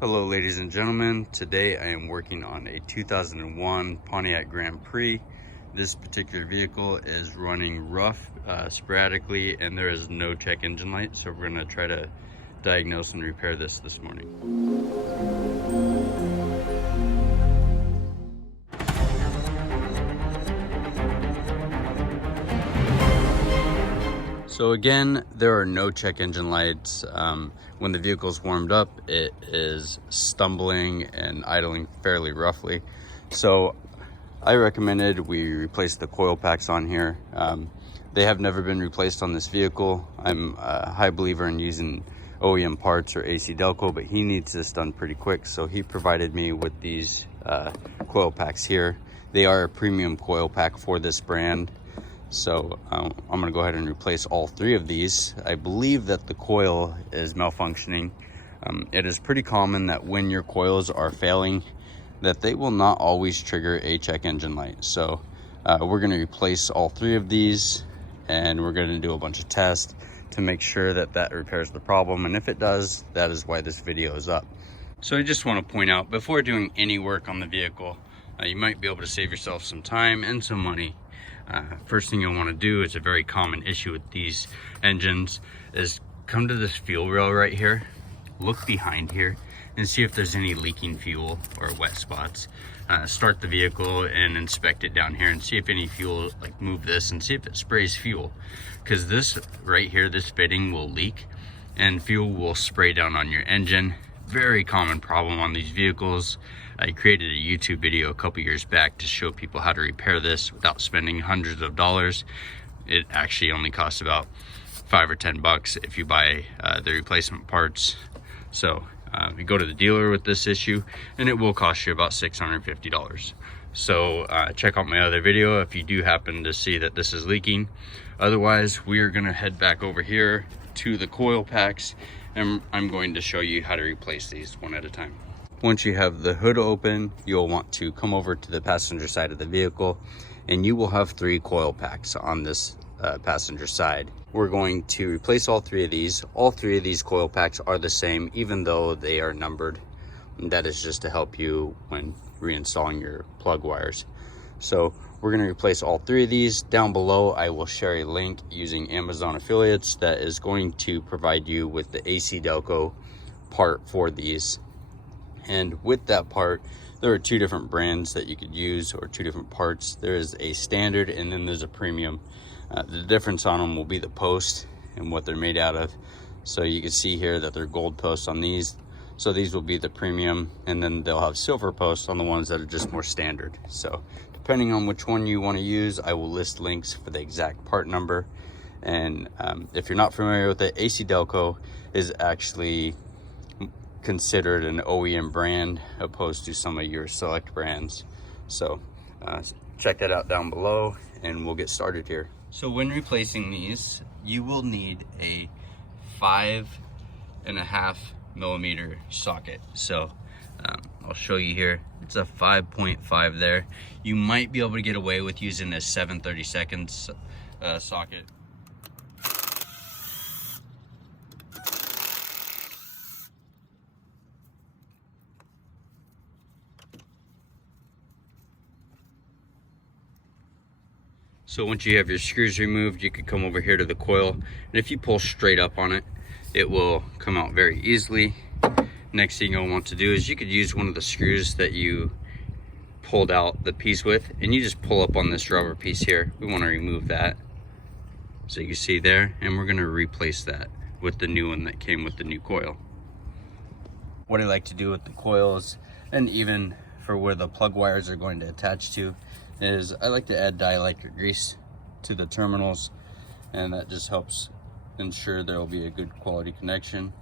Hello ladies and gentlemen, today I am working on a 2001 Pontiac Grand Prix. This particular vehicle is running rough sporadically, and there is no check engine light, so we're going to try to diagnose and repair this morning. So again, there are no check engine lights. When the vehicle's warmed up, it is stumbling and idling fairly roughly. So I recommended we replace the coil packs on here. They have never been replaced on this vehicle. I'm a high believer in using OEM parts or AC Delco, but he needs this done pretty quick. So he provided me with these coil packs here. They are a premium coil pack for this brand. So I'm going to go ahead and replace all three of these. I believe that the coil is malfunctioning. It is pretty common that when your coils are failing, that they will not always trigger a check engine light. So we're going to replace all three of these, and we're going to do a bunch of tests to make sure that that repairs the problem. And if it does, that is why this video is up. So I just want to point out, before doing any work on the vehicle, you might be able to save yourself some time and some money. First thing you'll want to do, is a very common issue with these engines, is come to this fuel rail right here, look behind here, and see if there's any leaking fuel or wet spots. Start the vehicle and inspect it down here and see if any fuel, like move this and see if it sprays fuel, because this right here, this fitting will leak and fuel will spray down on your engine. Very common problem on these vehicles. I created a YouTube video a couple years back to show people how to repair this without spending hundreds of dollars. It actually only costs about $5 or $10 if you buy the replacement parts. So you go to the dealer with this issue and it will cost you about $650. So check out my other video if you do happen to see that this is leaking. Otherwise, we are gonna head back over here to the coil packs, and I'm going to show you how to replace these one at a time. Once you have the hood open, you'll want to come over to the passenger side of the vehicle, and you will have 3 coil packs on this passenger side. We're going to replace all 3 of these. All 3 of these coil packs are the same, even though they are numbered. And that is just to help you when reinstalling your plug wires. So we're going to replace all 3 of these. Down below, I will share a link using Amazon affiliates that is going to provide you with the AC Delco part for these. And with that part, there are 2 different brands that you could use, or 2 different parts. There is a standard and then there's a premium. The difference on them will be the post and what they're made out of. So you can see here that they're gold posts on these. So these will be the premium, and then they'll have silver posts on the ones that are just more standard. So depending on which one you want to use, I will list links for the exact part number. And if you're not familiar with it, AC Delco is actually considered an OEM brand opposed to some of your select brands. So check that out down below and we'll get started here. So when replacing these, you will need a 5.5 millimeter socket. So I'll show you here. It's a 5.5 there. You might be able to get away with using a 7/32 socket. So once you have your screws removed, you can come over here to the coil, and if you pull straight up on it, it will come out very easily. Next thing you'll want to do is you could use one of the screws that you pulled out the piece with, and you just pull up on this rubber piece here. We want to remove that. So you can see there, and we're going to replace that with the new one that came with the new coil. What I like to do with the coils, and even for where the plug wires are going to attach to, is I like to add dielectric grease to the terminals, and that just helps ensure there will be a good quality connection.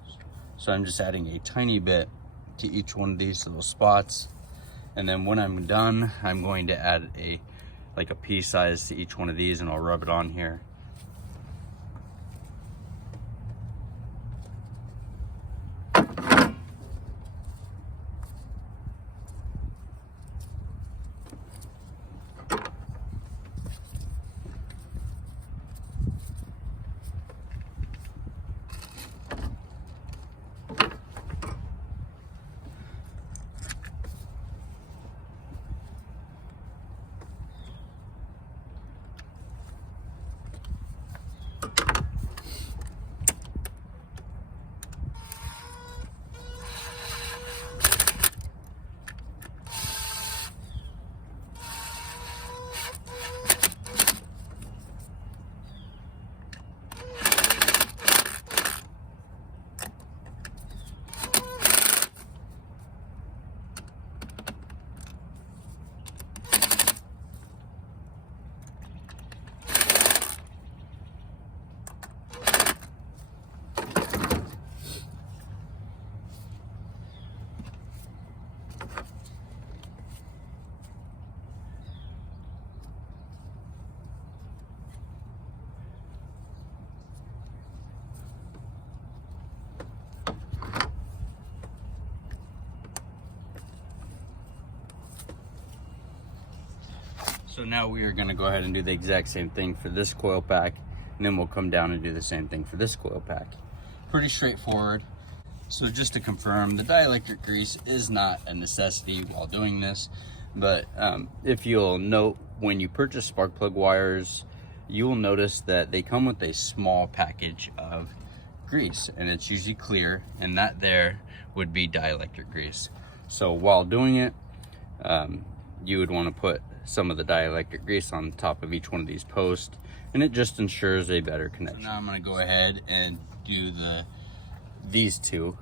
So I'm just adding a tiny bit to each one of these little spots, and then when I'm done, I'm going to add a pea size to each one of these, and I'll rub it on here. So now we are going to go ahead and do the exact same thing for this coil pack, and then we'll come down and do the same thing for this coil pack. Pretty straightforward. So just to confirm, the dielectric grease is not a necessity while doing this, but if you'll note, when you purchase spark plug wires, you will notice that they come with a small package of grease, and it's usually clear, and that there would be dielectric grease. So while doing it, you would want to put some of the dielectric grease on top of each one of these posts, and it just ensures a better connection. So now I'm going to go ahead and do these two.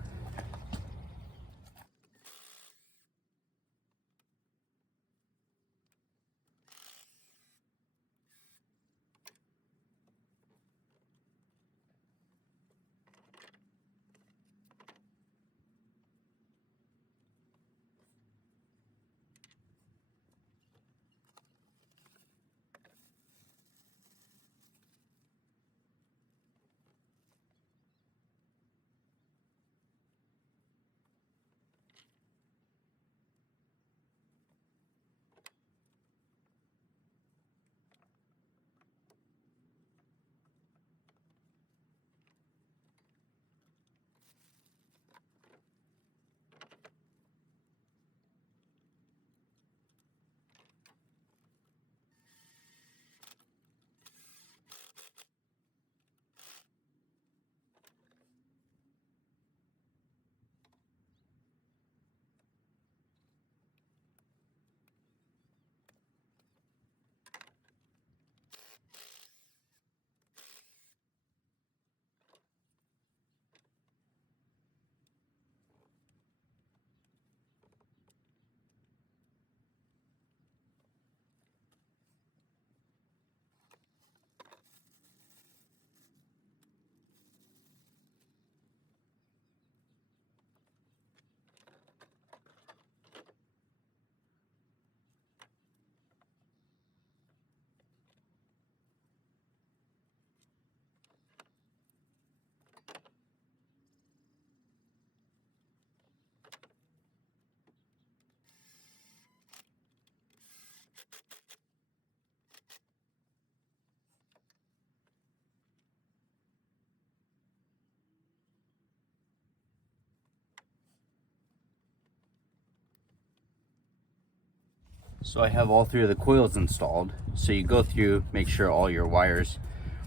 So I have all three of the coils installed. So you go through, make sure all your wires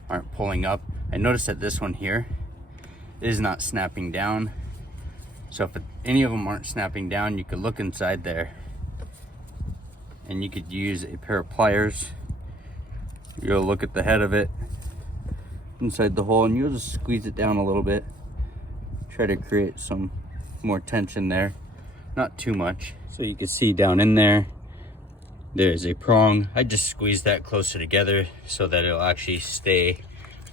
aren't pulling up. I noticed that this one here is not snapping down. So if any of them aren't snapping down, you could look inside there and you could use a pair of pliers. You'll look at the head of it inside the hole, and you'll just squeeze it down a little bit. Try to create some more tension there, not too much. So you can see down in there, there's a prong. I just squeeze that closer together so that it'll actually stay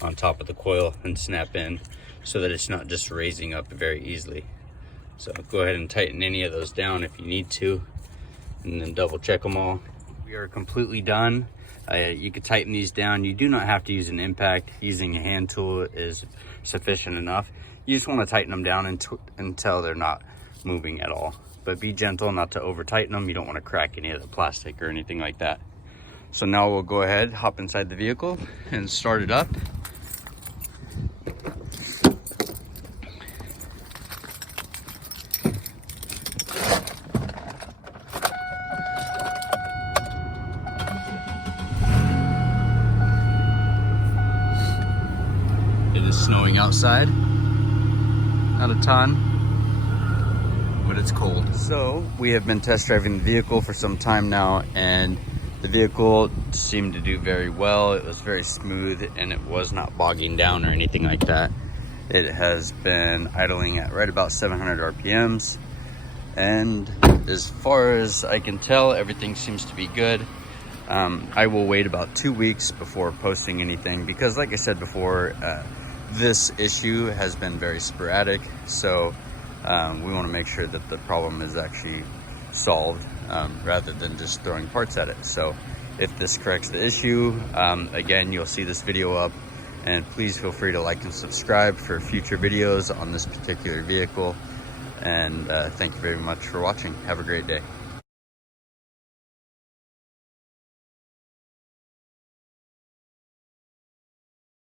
on top of the coil and snap in, so that it's not just raising up very easily. So go ahead and tighten any of those down if you need to, and then double check them all. We are completely done. You can tighten these down. You do not have to use an impact. Using a hand tool is sufficient enough. You just want to tighten them down until they're not moving at all. But be gentle not to over tighten them. You don't want to crack any of the plastic or anything like that. So now we'll go ahead, hop inside the vehicle and start it up. It is snowing outside, not a ton, but it's cold. So we have been test driving the vehicle for some time now, and the vehicle seemed to do very well. It was very smooth and it was not bogging down or anything like that. It has been idling at right about 700 RPMs, and as far as I can tell, everything seems to be good. I will wait about 2 weeks before posting anything because, like I said before, this issue has been very sporadic, so we want to make sure that the problem is actually solved rather than just throwing parts at it. So if this corrects the issue, again, you'll see this video up, and please feel free to like and subscribe for future videos on this particular vehicle. And thank you very much for watching. Have a great day.